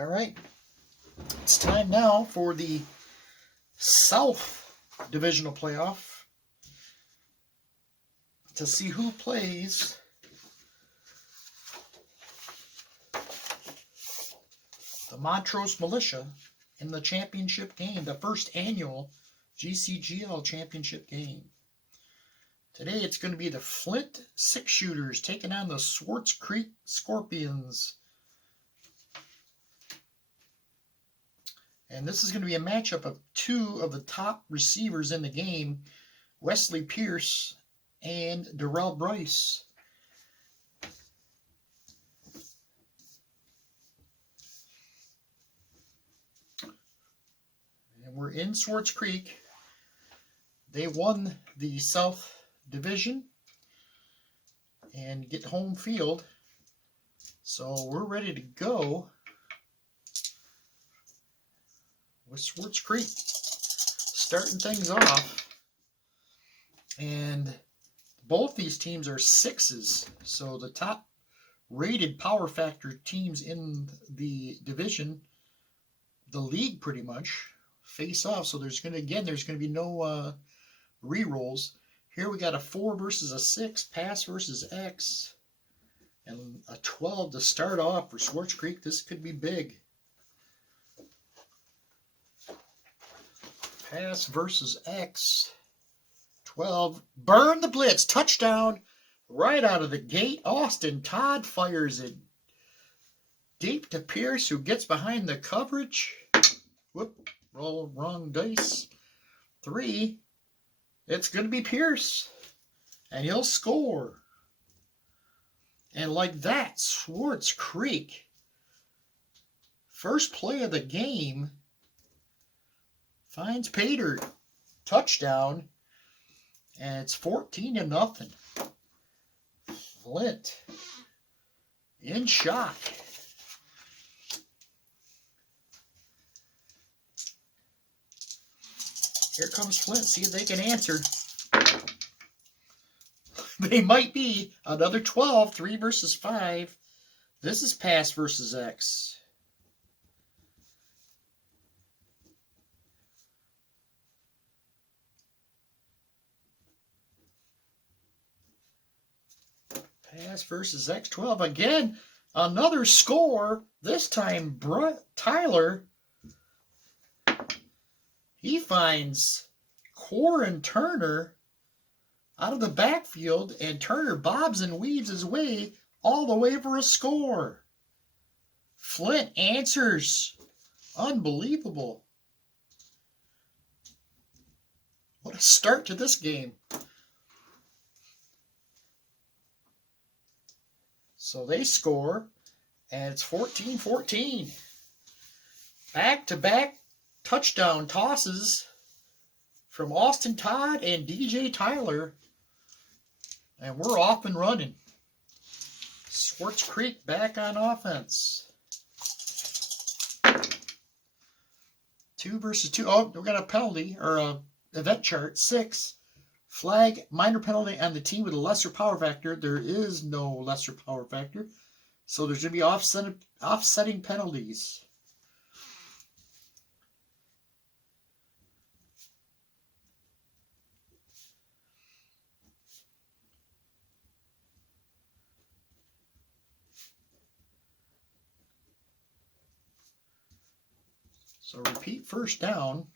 All right, it's time now for the South Divisional Playoff to see who plays the Montrose Militia in the championship game, the first annual GCGL championship game. Today it's going to be the Flint six-shooters taking on the Swartz Creek Scorpions. And this is going to be a matchup of two of the top receivers in the game, Wesley Pierce and Darrell Bryce. And we're in Swartz Creek. They won the South Division and get home field. So we're ready to go with Swartz Creek starting things off. And both these teams are sixes. So the top rated power factor teams in the division, the league pretty much, face off. So there's going to be no re-rolls. Here we got a 4 versus a 6, pass versus X, and a 12 to start off for Swartz Creek. This could be big. Pass versus X. 12. Burn the blitz. Touchdown right out of the gate. Austin Todd fires it deep to Pierce, who gets behind the coverage. Whoop. Roll wrong dice. 3. It's going to be Pierce. And he'll score. And like that, Swartz Creek, first play of the game, finds Pater. Touchdown. And it's 14-0. Flint in shock. Here comes Flint. See if they can answer. They might be. Another 12. 3 versus 5. This is pass versus X. Pass versus X. 12 again. Another score. This time Tyler. He finds Corin Turner out of the backfield, and Turner bobs and weaves his way all the way for a score. Flint answers. Unbelievable. What a start to this game. So they score, and it's 14-14. Back-to-back touchdown tosses from Austin Todd and DJ Tyler. And we're off and running. Swartz Creek back on offense. 2 versus 2. Oh, we got a penalty, or a event chart. 6. Flag, minor penalty on the team with a lesser power factor. There is no lesser power factor. So there's going to be offsetting penalties. So repeat first down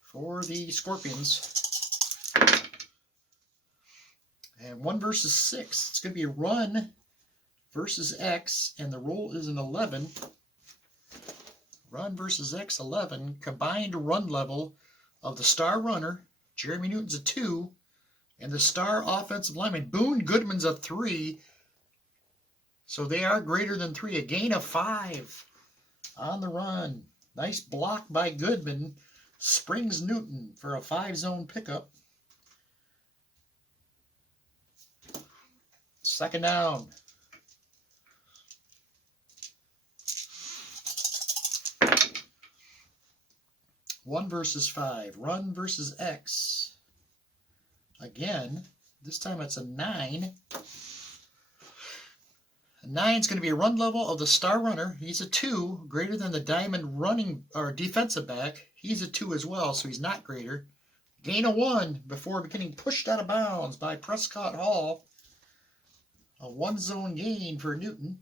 for the Scorpions. And 1 versus 6. It's going to be a run versus X, and the roll is an 11. Run versus X, 11. Combined run level of the star runner, Jeremy Newton's a 2, and the star offensive lineman, Boone Goodman's a 3. So they are greater than 3. A gain of 5 on the run. Nice block by Goodman. Springs Newton for a 5-zone pickup. Second down. One versus 5. Run versus X. Again, this time it's a 9. 9 is going to be a run level of the star runner. He's a 2, greater than the diamond running or defensive back. He's a 2 as well, so he's not greater. Gain of 1 before getting pushed out of bounds by Prescott Hall. A 1 zone gain for Newton.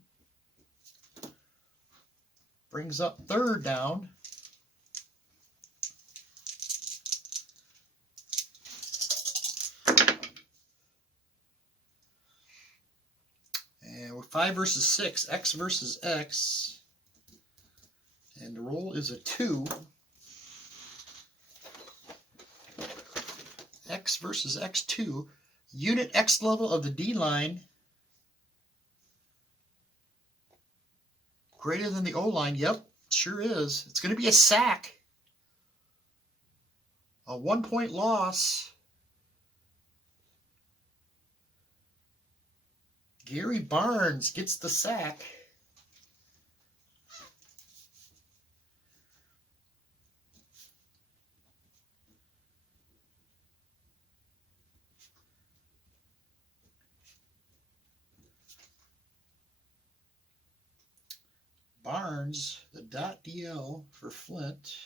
Brings up 3rd down. And we're 5 versus 6, X versus X. And the roll is a 2. X versus X2. Unit X level of the D line. Greater than the O line. Yep, sure is. It's going to be a sack. A 1-point loss. Gary Barnes gets the sack. Barnes, the .DL for Flint.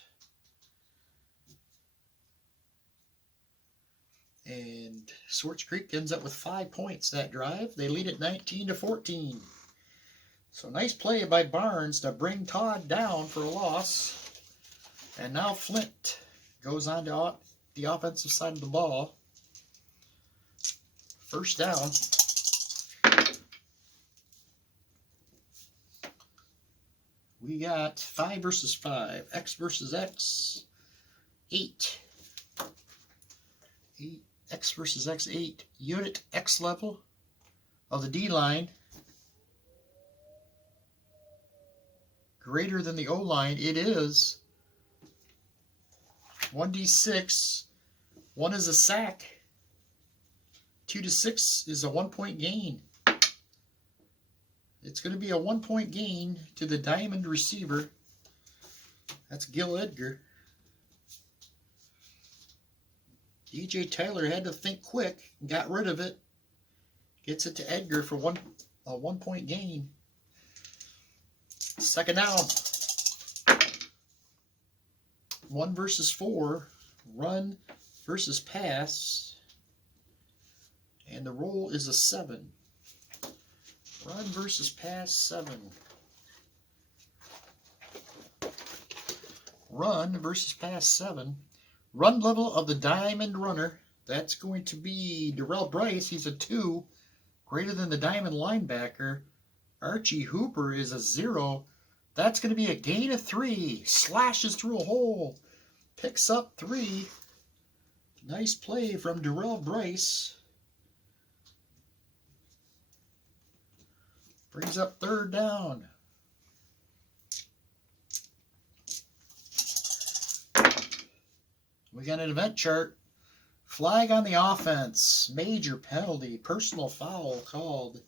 And Swartz Creek ends up with 5 points that drive. They lead at 19-14. So nice play by Barnes to bring Todd down for a loss. And now Flint goes on to the offensive side of the ball. 1st down. We got 5 versus 5. X versus X. 8. 8. X versus X. 8. Unit X level of the D line. Greater than the O line. It is. 1d6. 1 is a sack. 2 to 6 is a 1-point gain. It's going to be a 1-point gain to the diamond receiver. That's Gil Edgar. DJ Tyler had to think quick and got rid of it. Gets it to Edgar for a 1-point gain. 2nd down. 1 versus 4. Run versus pass. And the roll is a 7. Run versus pass 7. Run versus pass 7. Run level of the diamond runner. That's going to be Darrell Bryce. He's a 2. Greater than the diamond linebacker. Archie Hooper is a 0. That's going to be a gain of 3. Slashes through a hole. Picks up 3. Nice play from Darrell Bryce. Brings up 3rd down. We got an event chart. Flag on the offense. Major penalty. Personal foul called.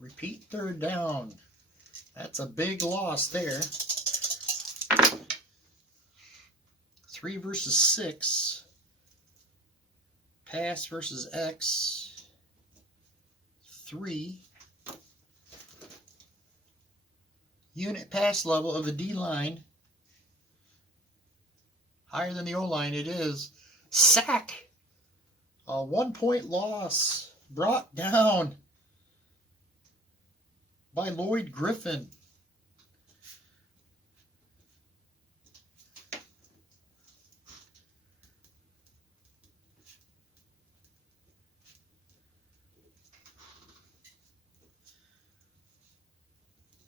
Repeat 3rd down. That's a big loss there. 3 versus 6. Pass versus X. 3. Unit pass level of the D line. Higher than the O line. It is. Sack. A 1-point loss. Brought down by Lloyd Griffin.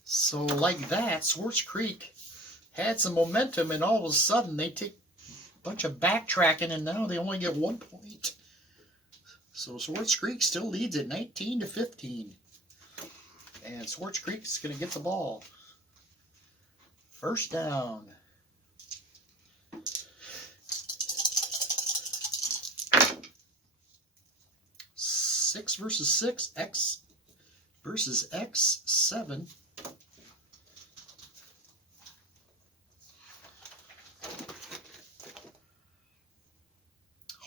So like that, Swartz Creek had some momentum, and all of a sudden they take a bunch of backtracking, and now they only get 1 point. So Swartz Creek still leads at 19-15. And Swartz Creek is going to get the ball. 1st down. Six versus 6. X versus X. 7.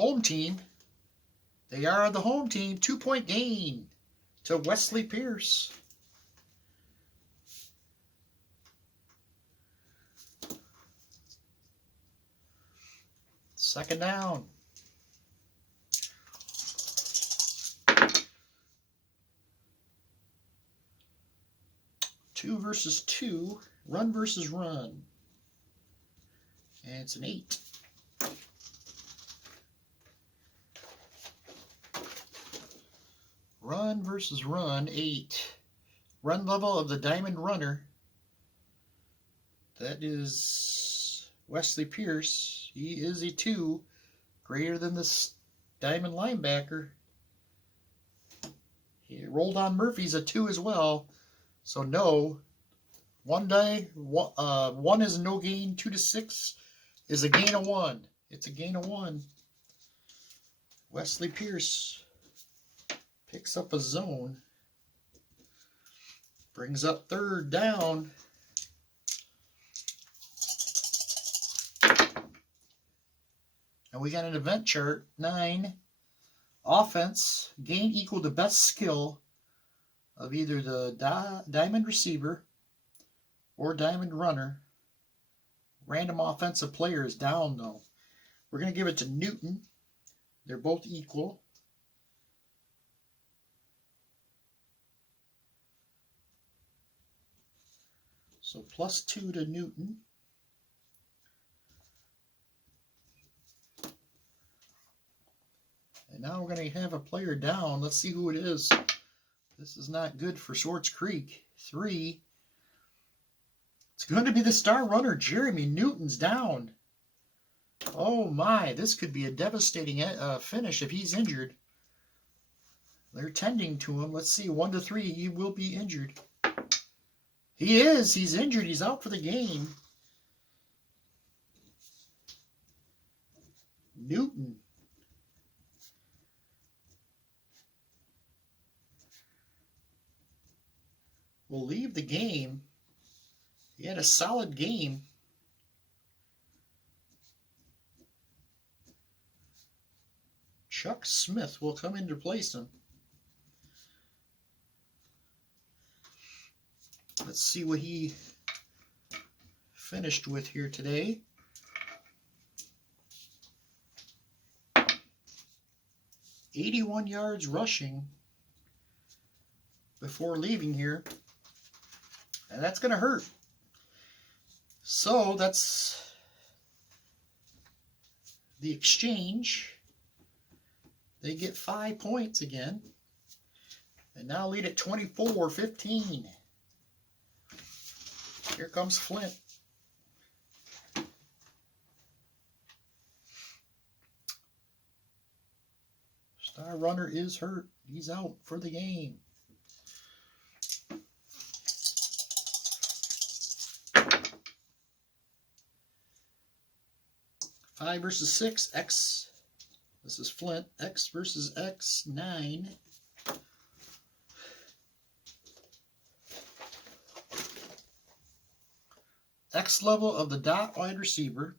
home team. They are the home team. 2-point gain to Wesley Pierce. Second down. 2 versus 2. Run versus run. And it's an 8. Run versus run, 8. Run level of the Diamond Runner. That is Wesley Pierce. He is a 2, greater than this Diamond Linebacker. He rolled on Murphy's a 2 as well. So no. 1 is no gain. 2 to 6 is a gain of 1. It's a gain of 1. Wesley Pierce picks up a zone. Brings up third down. And we got an event chart. 9. Offense. Gain equal to best skill of either the diamond receiver or diamond runner. Random offensive player is down though. We're going to give it to Newton. They're both equal. So +2 to Newton. And now we're going to have a player down. Let's see who it is. This is not good for Swartz Creek. 3. It's going to be the star runner, Jeremy Newton's down. Oh my, this could be a devastating finish if he's injured. They're tending to him. Let's see, 1 to 3, he will be injured. He is. He's injured. He's out for the game. Newton. Will leave the game. He had a solid game. Chuck Smith will come in to replace him. Let's see what he finished with here today. "81 yards rushing before leaving here. And that's going to hurt. So that's the exchange. They get 5 points again. And now lead at 24-15. Here comes Flint. Star runner is hurt. He's out for the game. Five versus 6. X. This is Flint. X versus X. 9. X level of the dot wide receiver.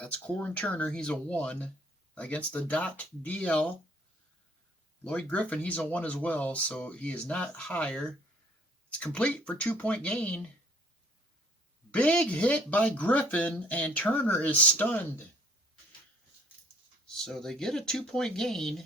That's Corin Turner. He's a 1. Against the dot DL. Lloyd Griffin, he's a 1 as well, so he is not higher. It's complete for 2-point gain. Big hit by Griffin, and Turner is stunned. So they get a 2-point gain.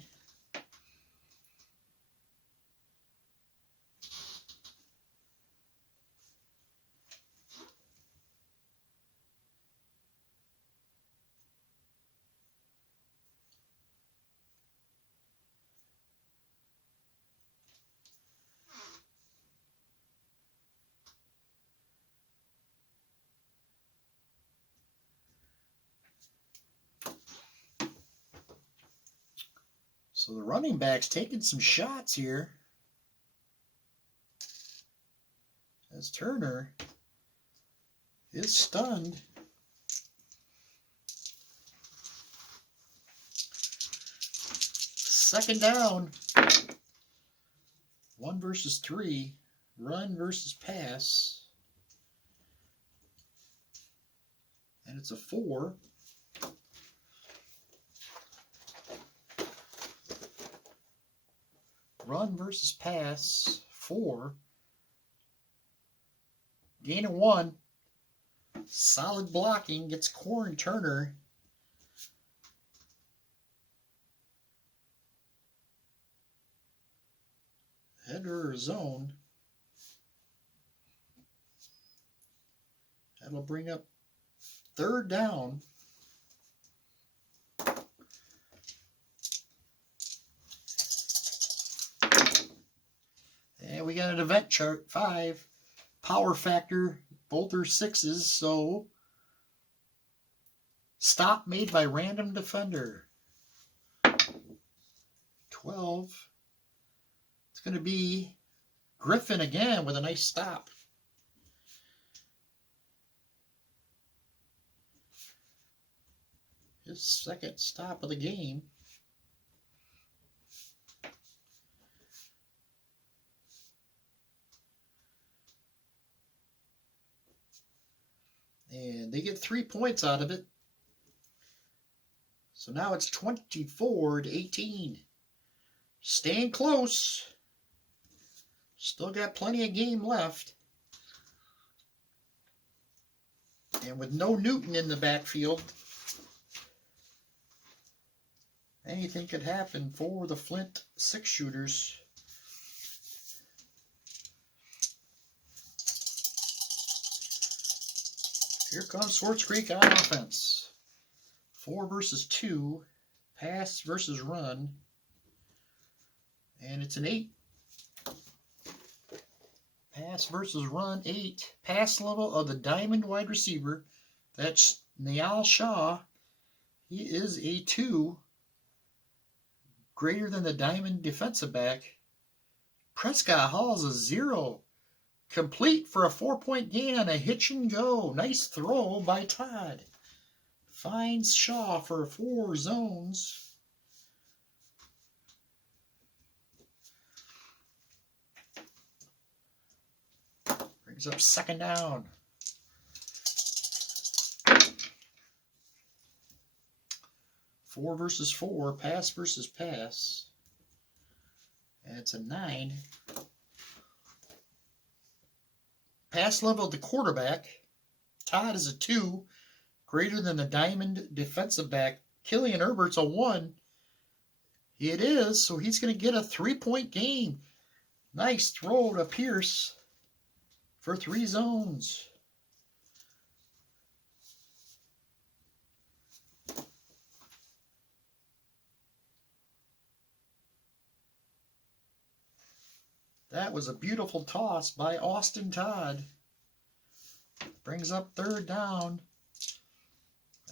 So the running back's taking some shots here. As Turner is stunned. Second down. 1 versus 3. Run versus pass. And it's a 4. Run versus pass, 4. Gain of 1. Solid blocking, gets Corn Turner. Header zone. That'll bring up 3rd down. And we got an event chart, 5. Power factor, both are 6s, so stop made by random defender. 12. It's going to be Griffin again with a nice stop. His 2nd stop of the game. And they get 3 points out of it. So now it's 24-18. Staying close. Still got plenty of game left. And with no Newton in the backfield, anything could happen for the Flint 6-shooters. Here comes Swartz Creek on offense. 4 versus 2. Pass versus run. And it's an 8. Pass versus run, 8. Pass level of the diamond wide receiver. That's Niall Shaw. He is a 2. Greater than the diamond defensive back. Prescott Hall's a 0. Complete for a 4-point gain on a hitch and go. Nice throw by Todd. Finds Shaw for 4 zones. Brings up 2nd down. Four versus 4. Pass versus pass. And it's a 9. Pass level of the quarterback. Todd is a 2. Greater than the diamond defensive back. Killian Herbert's a 1. It is, so he's going to get a 3-point gain. Nice throw to Pierce for 3 zones. That was a beautiful toss by Austin Todd. Brings up 3rd down.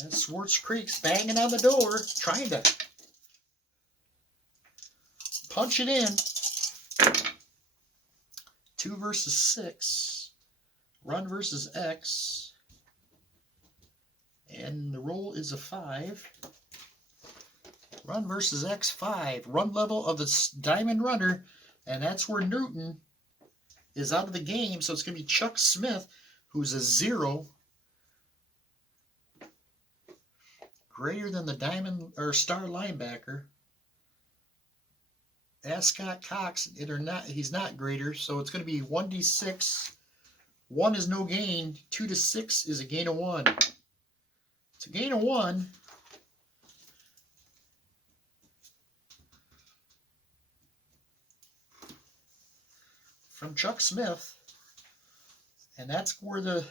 And Swartz Creek's banging on the door, trying to punch it in. 2 versus 6. Run versus X. And the roll is a 5. Run versus X, 5. Run level of the diamond runner. And that's where Newton is out of the game. So it's going to be Chuck Smith, who's a 0. Greater than the diamond or star linebacker. Ascot Cox, he's not greater. So it's going to be 1d6. 1 is no gain. 2 to 6 is a gain of 1. It's a gain of 1. From Chuck Smith, and that's where the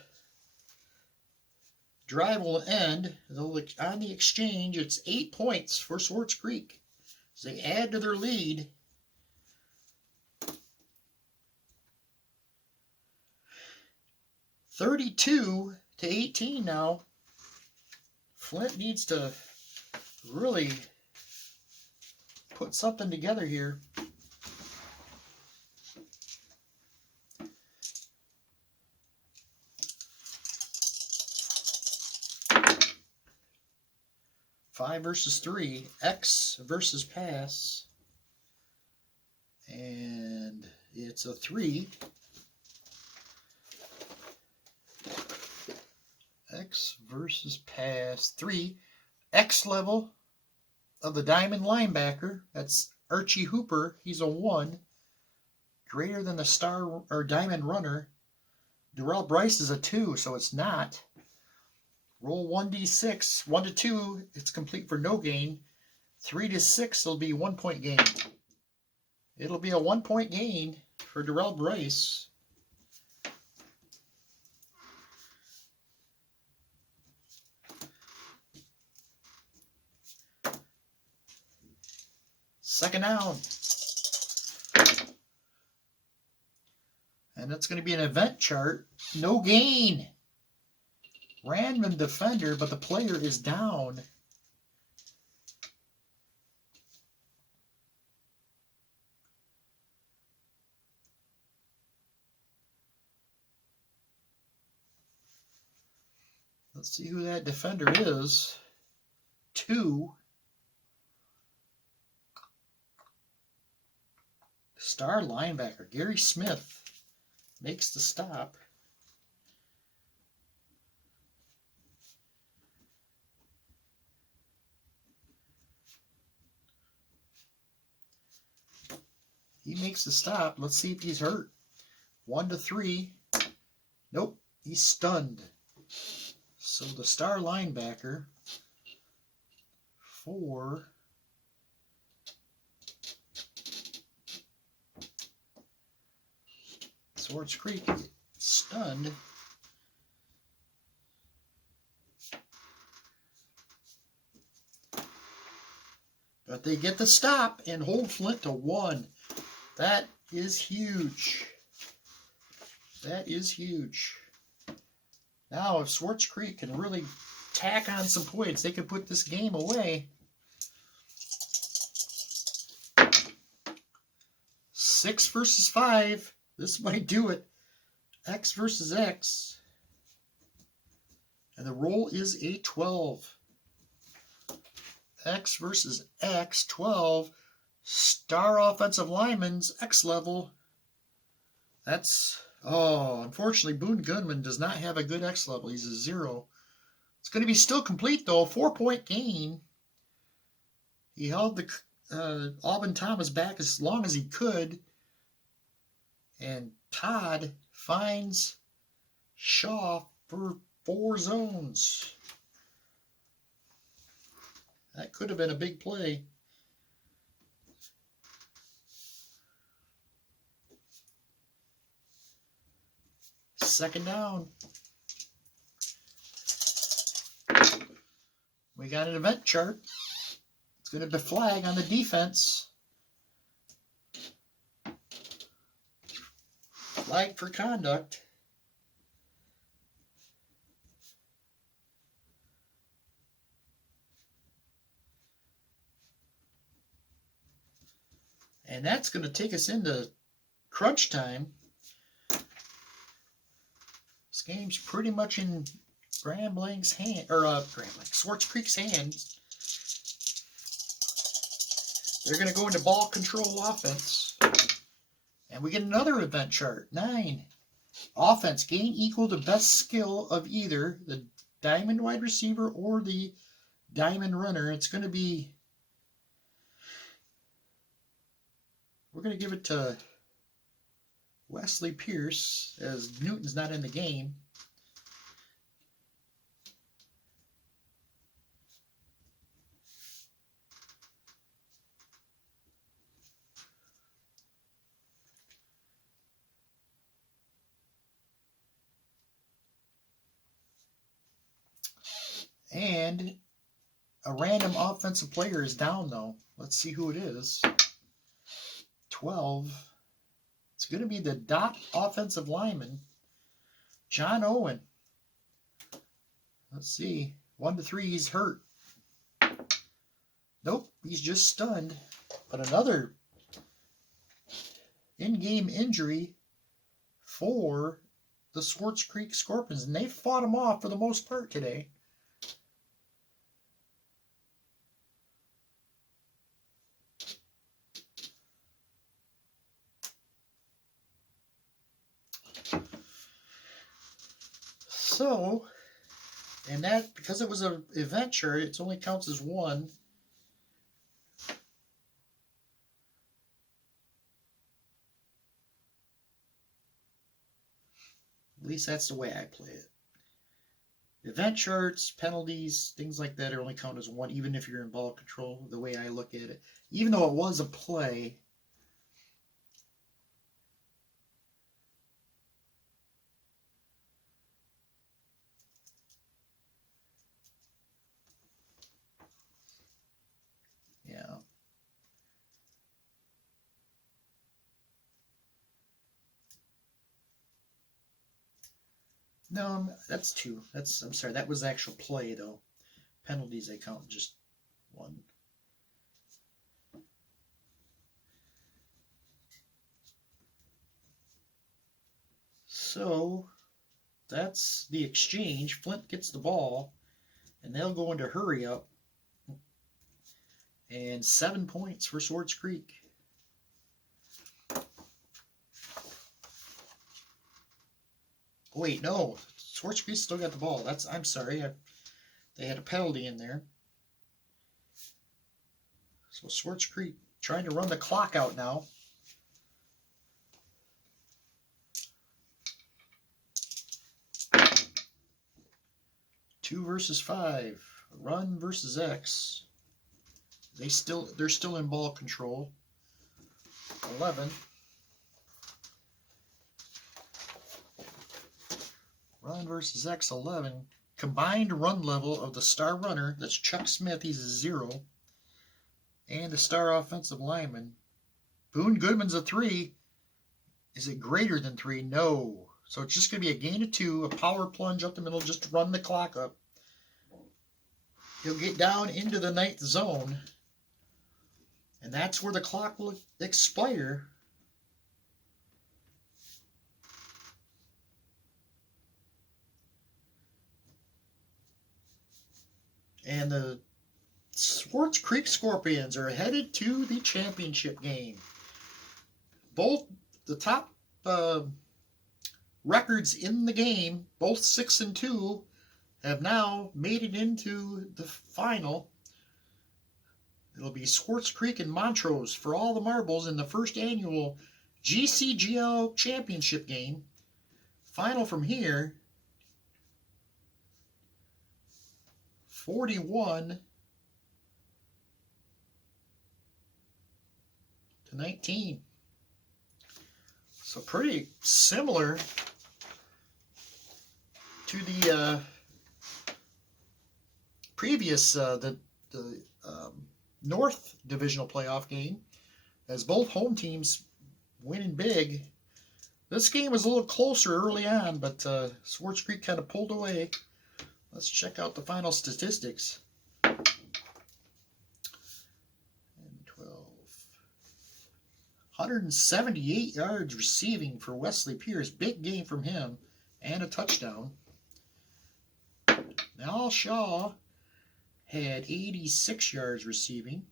drive will end. On the exchange, it's 8 points for Swartz Creek as they add to their lead. (32-18) now. Flint needs to really put something together here. Five versus 3, X versus pass, and it's a 3. X versus pass, 3. X level of the diamond linebacker, that's Archie Hooper, he's a 1. Greater than the star or diamond runner. Darrell Bryce is a 2, so it's not. Roll 1d6. 1 to 2, it's complete for no gain. 3 to 6, it'll be 1 point gain. It'll be a 1 point gain for Darrell Bryce. Second down. And that's going to be an event chart. No gain. Random defender, but the player is down. Let's see who that defender is. 2. Star linebacker, Gary Smith, makes the stop. He makes the stop. Let's see if he's hurt. 1 to 3. Nope, he's stunned. So the star linebacker for Swartz Creek, stunned. But they get the stop and hold Flint to 1. That is huge. That is huge. Now, if Swartz Creek can really tack on some points, they could put this game away. 6 versus 5. This might do it. X versus X. And the roll is a 12. X versus X, 12. Star offensive lineman's X level. That's, oh, unfortunately, Boone Goodman does not have a good X level. He's a 0. It's going to be still complete, though. 4-point gain. He held the Alvin Thomas back as long as he could. And Todd finds Shaw for 4 zones. That could have been a big play. Second down. We got an event chart. It's going to be flag on the defense. Flag for conduct. And that's going to take us into crunch time. This game's pretty much in Grambling's hand, or Swartz Creek's hands. They're going to go into ball control offense. And we get another event chart. 9. Offense. Gain equal to best skill of either the diamond wide receiver or the diamond runner. It's going to be... We're going to give it to Wesley Pierce, as Newton's not in the game. And a random offensive player is down, though. Let's see who it is. 12. It's going to be the dot offensive lineman, John Owen. Let's see. 1 to 3, he's hurt. Nope, he's just stunned. But another in-game injury for the Swartz Creek Scorpions. And they fought him off for the most part today. So, and that, because it was an event chart, it only counts as 1. At least that's the way I play it. Event charts, penalties, things like that are only count as one, even if you're in ball control, the way I look at it. Even though it was a play, yeah. No, that's two. I'm sorry, that was actual play though. Penalties I count just one. So that's the exchange. Flint gets the ball, and they'll go into hurry up. And 7 points for Swartz Creek. Wait, no. Swartz Creek still got the ball. I'm sorry. They had a penalty in there. So Swartz Creek trying to run the clock out now. Two versus 5. Run versus X. They're still in ball control. 11. Run versus X 11. Combined run level of the star runner, that's Chuck Smith, he's a 0. And the star offensive lineman. Boone Goodman's a 3. Is it greater than 3? No. So it's just going to be a gain of 2, a power plunge up the middle, just to run the clock up. He'll get down into the 9th zone. And that's where the clock will expire. And the Swartz Creek Scorpions are headed to the championship game. Both the top records in the game, both 6-2, have now made it into the final. It'll be Swartz Creek and Montrose for all the marbles in the first annual GCGL championship game. Final from here, 41-19. So pretty similar to the previous North Divisional playoff game, as both home teams winning big. This game was a little closer early on, but Swartz Creek kind of pulled away. Let's check out the final statistics. 12. 178 yards receiving for Wesley Pierce. Big game from him, and a touchdown. Now Shaw had 86 yards receiving.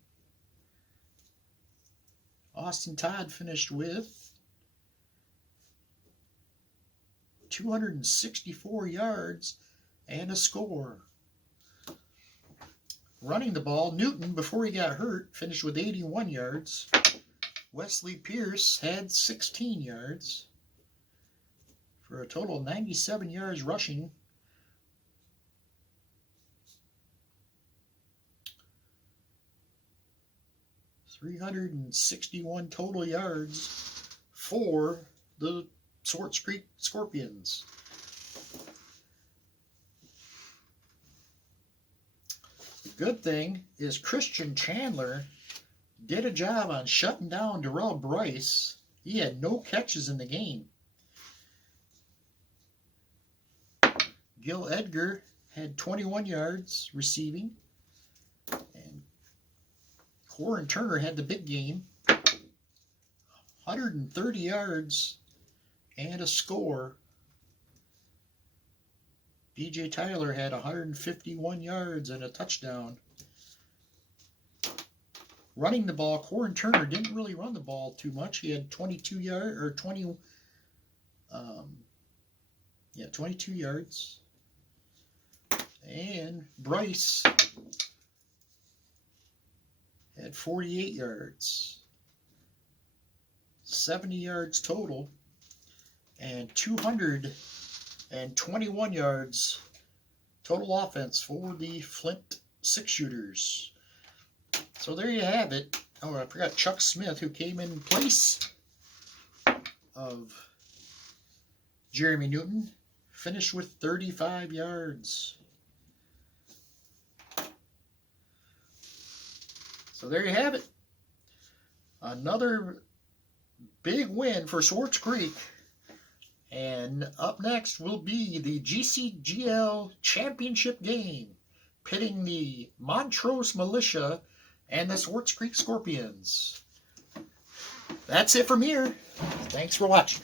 Austin Todd finished with 264 yards and a score. Running the ball, Newton, before he got hurt, finished with 81 yards. Wesley Pierce had 16 yards for a total of 97 yards rushing. .361 total yards for the Swartz Creek Scorpions. The good thing is Christian Chandler did a job on shutting down Darrell Bryce. He had no catches in the game. Gil Edgar had 21 yards receiving. And Corin Turner had the big game. 130 yards and a score. DJ Tyler had 151 yards and a touchdown. Running the ball, Corin Turner didn't really run the ball too much. He had 22 yards. And Bryce had 48 yards. 70 yards total. And 200 and 21 yards total offense for the Flint 6-shooters. So there you have it. Oh, I forgot Chuck Smith, who came in place of Jeremy Newton, finished with 35 yards. So there you have it. Another big win for Swartz Creek. And up next will be the GCGL championship game, pitting the Montrose Militia and the Swartz Creek Scorpions. That's it from here. Thanks for watching.